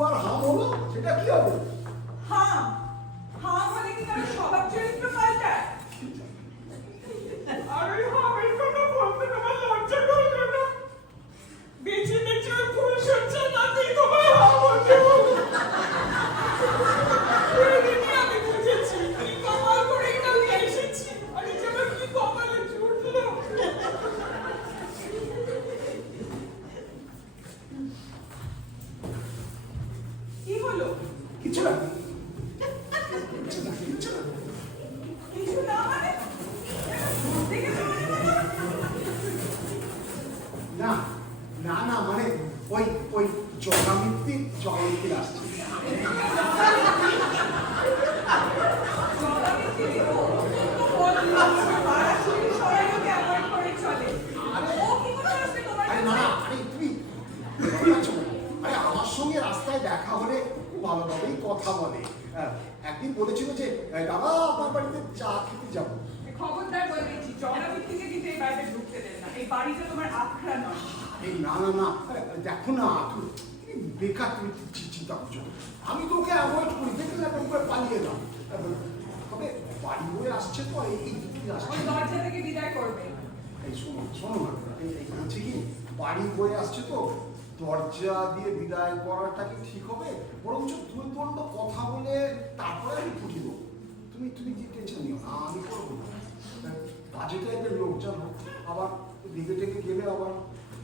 দুবার হাম হলো, সেটা কি হবে? হাম হাম হলে কি তার স্বভাব চরিত্র পাল্টায়? আরে হামের কথা বলতে তোমার লজ্জা করবে না? বেঁচে বেঁচে ফুল সজ্জা নাতি তোমার হাম হতে হলো। এদিনই আমি বুঝেছি কি কপাল করে আমি এসেছি, আর এটা আমার কি কপালে জুটলো। কি হলো? কিছু না, কিছু না মানে? দেখেছো মানে বলো? না না না, মানে ওই ওই জগামিত্তি আসছে। আরে না, আরে তুমি আরে আমার সঙ্গে রাস্তায় দেখা হলে খুব ভালোভাবেই কথা বলে। একদিন বলেছিল যে দাদা আপনার বাড়িতে চা খেতে যাবো। খবরদার বলে দিচ্ছি, জগামিত্তিকে কিন্তু এই বাড়িতে ঢুকতে দেন না। এই বাড়িতে তোমার আখড়া নয়। এই না না না, দেখো না তুমি বেকার, তুমি চিন্তা করছো। আমি তো ওকে অ্যাভয়েড করি, দেখলে এরকম করে পালিয়ে যাও। তবে বাড়ি হয়ে আসছে তো, এই আসছে। ওই দরজা থেকে বিদায় করবে। এই শোনো শোনো না, এই বলছি কি, বাড়ি হয়ে আসছে তো দরজা দিয়ে বিদায় করাটা কি ঠিক হবে? বরঞ্চ দুই দণ্ড কথা বলে তারপরে আমি ফুটি দেবো। তুমি তুমি কি টেনশন নিও না, আমি করবো না। বাজে টাইপের লোক জানো, আবার দিকে টেকে গেলে আবার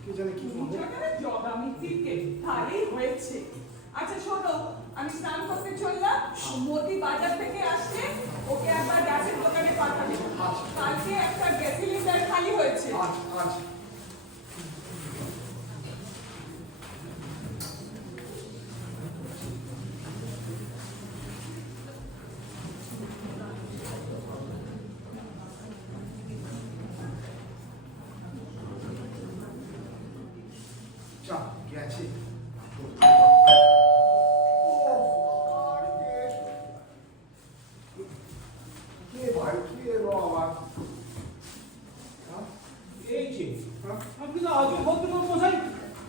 কে জানে কি বলবে। জগামিত্তিকে তাই হয়েছে। আচ্ছা শোনো, আমি স্নান করতে চললাম। মতি বাজার থেকে আসলে ওকে একবার গ্যাসের দোকানে পাঠাবে। কালকে একটা গ্যাস সিলিন্ডার খালি হয়েছে। আচ্ছা আচ্ছা। গেছে। কে ভাই, কে এলো আবার? এই যে আপনি তো আজও ভদ্রলোক মশাই।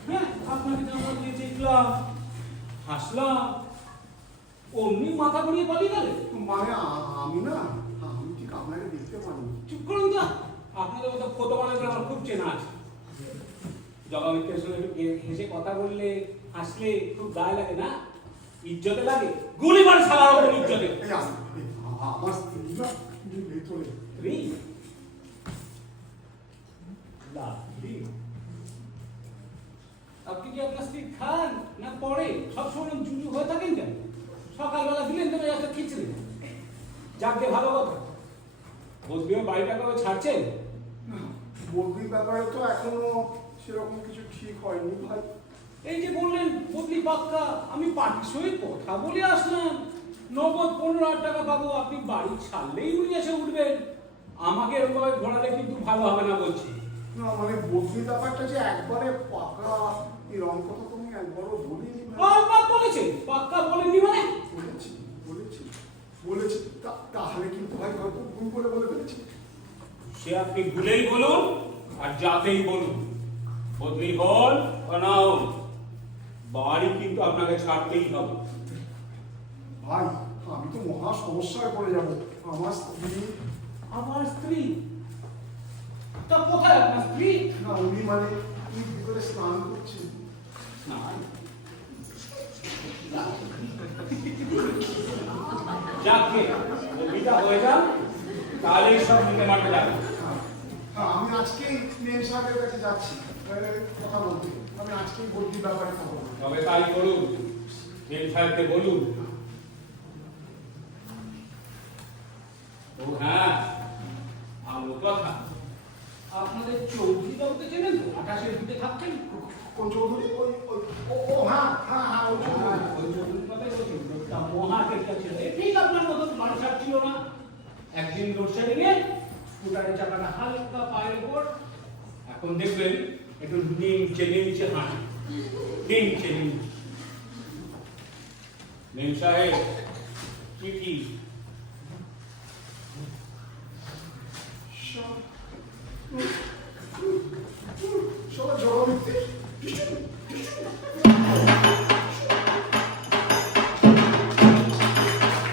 হ্যাঁ, আপনাকে যেমন দেখলাম, হাসলাম, অমনি মাথা ঘুরিয়ে পালিয়ে গেলে। মানে আমি না, আমি ঠিক আপনাকে দেখতে পারিনি। চুপ করুন তো, আপনাদের মতো ফটো বানাতে আমার খুব চেনা আছে। জগামিত্রের সঙ্গে একটু হেসে কথা বললে, হাসলে খুব গায়ে লাগে না? ইজ্জতে লাগে, গুলি মার সারা ওপর ইজ্জতে। এই আমার স্ত্রী না ভেতরে। স্ত্রী? লাভলি। আপনি কি আপনার স্ত্রী খান না পরে সবসময় জুজু হয়ে থাকেন কেন? সকালবেলা দিলেন তো একটা খিচড়ি, যাকে ভালো কথা। বসবিও বাড়িটা কবে ছাড়ছেন? বদলির ব্যাপারে তো এখনো সেরকম কিছু ঠিক হয়নি ভাই। এই যে বললেন বদলি পাক্কা, আমি পার্টির সঙ্গে কথা বলে আসলাম, নগদ 15,000 টাকা পাবো, আপনি বাড়ি ছাড়লেই উনি এসে উঠবেন। আমাকে এরকম ঘোরালে কিন্তু ভালো হবে না বলছি। না মানে বদলির ব্যাপারটা যে একবারে পাকা, এরকম কথা তুমি একবারও বলিনি ভাই। বারবার বলেছেন, পাক্কা বলেননি মানে? বলেছি বলেছি বলেছি, তাহলে কিন্তু ভাই হয়তো ভুল করে বলে ফেলেছি। সে আপনি ভুলেই বলুন আর যাতেই বলুন, বদলি হন বা না হন, বাড়ি কিন্তু আপনাকে ছাড়তেই হবে। ভাই আমি তো মহা সমস্যায় পড়ে যাব। আমার স্ত্রী। আমার স্ত্রী? তা কোথায় আপনার স্ত্রী? না উনি মানে উনি ভিতরে স্নান করছেন। না, যাকে বদলিটা হয়ে যান, তাহলেই সব নিতে মাঠে যাবে। হ্যাঁ, আমি আজকেই মেন সাহেবের কাছে যাচ্ছি কথা বলতে। আমি আজকেই বদলির ব্যাপারে কথা বলবো। তবে তাই করুন, মেম সাহেবকে বলুন। ও হ্যাঁ, আলো কথা, আপনাদের চৌধুরী বাবুকে চেনেন তো? 28-এর দিকে থাকতেন। কোন চৌধুরী? ওই ওই ও হ্যাঁ হ্যাঁ হ্যাঁ ওই চৌধুরী। ওই চৌধুরীর কথাই বলছি। লোকটা মহা চেষ্টা ছিল, ঠিক আপনার মতন মানুষ আর ছিল না। একদিন লোডশেডিংয়ে স্কুটারের চাকাটা হালকা পায়ের উপর, এখন দেখবেন একটু নিচে নিচে হাঁটে, নিচে নিচে। মেম সাহেব চিঠি। সবাই জবাব দিতে